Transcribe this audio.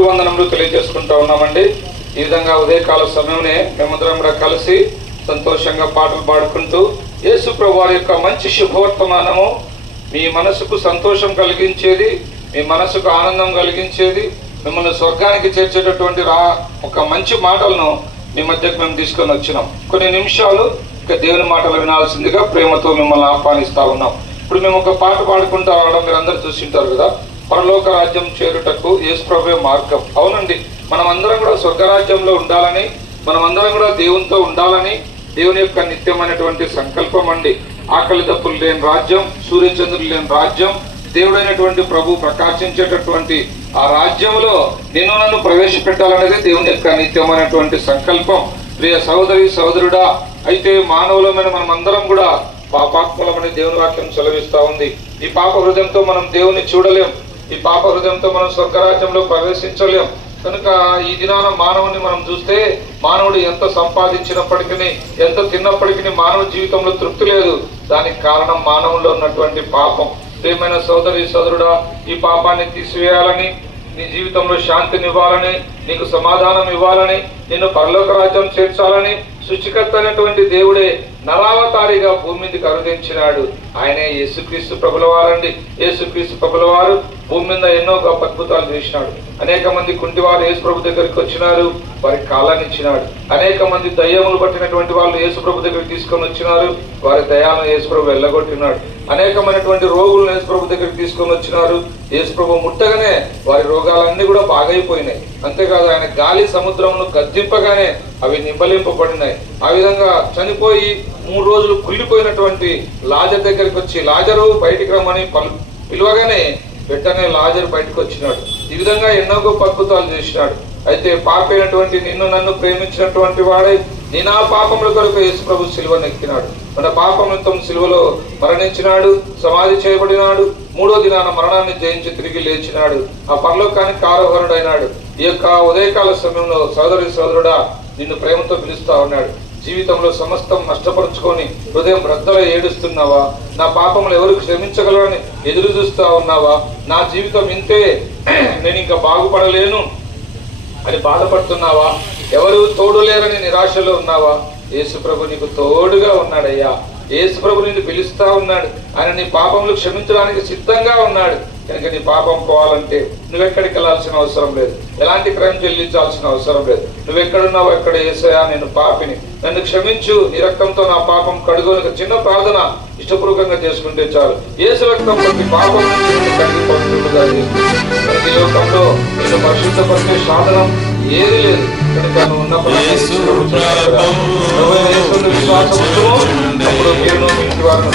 శుభాభివందనములు తెలియజేసుకుంటా ఉన్నామండి. ఈ విధంగా ఉదయకాల సమయంలో మేమందరం కూడా కలిసి సంతోషంగా పాటలు పాడుకుంటూ యేసు ప్రభు వారి యొక్క మంచి శుభవర్తమానము మీ మనసుకు సంతోషం కలిగించేది మీ మనసుకు ఆనందం కలిగించేది మిమ్మల్ని స్వర్గానికి చేర్చేటటువంటి రా ఒక మంచి మాటలను మీ మధ్యకు మేము తీసుకొని వచ్చినాం. కొన్ని నిమిషాలు ఇక దేవుని మాటలు వినాల్సిందిగా ప్రేమతో మిమ్మల్ని ఆహ్వానిస్తా ఉన్నాం. ఇప్పుడు మేము ఒక పాట పాడుకుంటూ రావడం మీరు అందరూ చూసింటారు కదా. పరలోక రాజ్యం చేరుటకు యేసుప్రభే మార్గం. అవునండి. మనం అందరం కూడా స్వర్గరాజ్యంలో ఉండాలని మనం అందరం కూడా దేవునితో ఉండాలని దేవుని యొక్క నిత్యమైనటువంటి సంకల్పం అండి. ఆకలి తప్పులు లేని రాజ్యం సూర్యచంద్రులు లేని రాజ్యం దేవుడైనటువంటి ప్రభు ప్రకాశించేటటువంటి ఆ రాజ్యంలో నేను నన్ను ప్రవేశపెట్టాలనేది దేవుని యొక్క నిత్యమైనటువంటి సంకల్పం. ప్రియ సహోదరి సహోదరుడా అయితే మానవులమైన మనమందరం కూడా పాపాత్మలమని దేవుని వాక్యం సెలవిస్తా ఉంది. ఈ పాప హృదయంతో మనం దేవుని చూడలేం. ఈ పాప హృదయంతో మనం స్వర్గరాజ్యంలో ప్రవేశించలేం. కనుక ఈ దినాన మానవుని మనం చూస్తే మానవుడు ఎంత సంపాదించినప్పటికీ ఎంత తిన్నప్పటికీ మానవ జీవితంలో తృప్తి లేదు. దానికి కారణం మానవుల్లో ఉన్నటువంటి పాపం. ప్రేమైన సోదరి సోదరుడా ఈ పాపాన్ని తీసివేయాలని నీ జీవితంలో శాంతిని ఇవ్వాలని నీకు సమాధానం ఇవ్వాలని నిన్ను పరలోక రాజ్యం చేర్చాలని సృష్టికర్త అయినటువంటి దేవుడే నరావతారిగా భూమి మీదకి అనుదించినాడు ఆయనే యేసుక్రీస్తు ప్రభుల వారండి యేసుక్రీస్తు ప్రభుల వారు భూమి మీద ఎన్నో గొప్ప అద్భుతాలు చేసినాడు. అనేక మంది కుంటివారు యేసు ప్రభు దగ్గరికి వచ్చినారు వారికి కాలాన్ని ఇచ్చినాడు. అనేక మంది దయ్యములు పట్టినటువంటి వాళ్ళు యేసు ప్రభు దగ్గరికి తీసుకొని వచ్చినారు వారి దయాలను యేసు ప్రభు వెళ్ళగొట్టినాడు. అనేకమైనటువంటి రోగులను యేసుప్రభు దగ్గరికి తీసుకొని వచ్చినారు. యేసుప్రభు ముట్టగానే వారి రోగాలన్నీ కూడా బాగైపోయినాయి. అంతేకాదు ఆయన గాలి సముద్రంను గద్దింపగానే అవి నింపలింపబడినాయి. ఆ విధంగా చనిపోయి మూడు రోజులు కుళ్ళిపోయినటువంటి లాజర్ దగ్గరికి వచ్చి లాజరు బయటికి రమ్మని పలు పిలవగానే వెంటనే లాజర్ బయటకు వచ్చినాడు. ఈ విధంగా ఎన్నో గొప్ప అద్భుతాలు చేసినాడు. అయితే పాపైనటువంటి నిన్ను నన్ను ప్రేమించినటువంటి వాడే నీ నా పాపముల కొరకు యేసు ప్రభు సిలువ నెక్కినాడు. మన పాపములతో సిలువలో మరణించినాడు సమాధి చేయబడినాడు మూడో దినాన మరణాన్ని జయించి తిరిగి లేచినాడు. ఆ పరలోకానికి ఆరోహణుడైనాడు. ఈ యొక్క ఉదయకాల సమయంలో సోదరి సోదరుడా నిన్ను ప్రేమతో పిలుస్తా ఉన్నాడు. జీవితంలో సమస్తం నష్టపరుచుకొని హృదయం బ్రద్దలో ఏడుస్తున్నావా? నా పాపములు ఎవరు క్షమించగలరని ఎదురు చూస్తా ఉన్నావా? నా జీవితం ఇంతే నేను ఇంకా బాగుపడలేను అని బాధపడుతున్నావా? ఎవరు తోడు లేరని నిరాశలో ఉన్నావా? యేసుప్రభు నీకు తోడుగా ఉన్నాడయ్యా. యేసుప్రభు నిన్ను పిలుస్తా ఉన్నాడు. ఆయన నీ పాపములు క్షమించడానికి సిద్ధంగా ఉన్నాడు. కనుక నీ పాపం పోవాలంటే నువ్వెక్కడికి వెళ్ళాల్సిన అవసరం లేదు. ఎలాంటి క్రైమ్ చెల్లించాల్సిన అవసరం లేదు. నువ్వెక్కడున్నావు ఎక్కడ ఏసయా నేను పాపిని. నన్ను క్షమించు. నీ రక్తంతో నా పాపం కడుగు ఒక చిన్న ప్రార్థన ఇష్టపూర్వకంగా చేసుకుంటే చాలు. ఏసు రక్తం ప్రతి పాపం నుంచి నిన్ను ఈ లోకంలో నేను పరిశుద్ధపరిచే సాధనం ఏది లేదు. కనుక నువ్వు ఉన్నప్పుడు యేసు ప్రభు నువ్వు అప్పుడు మీరు ఇంటి వారిని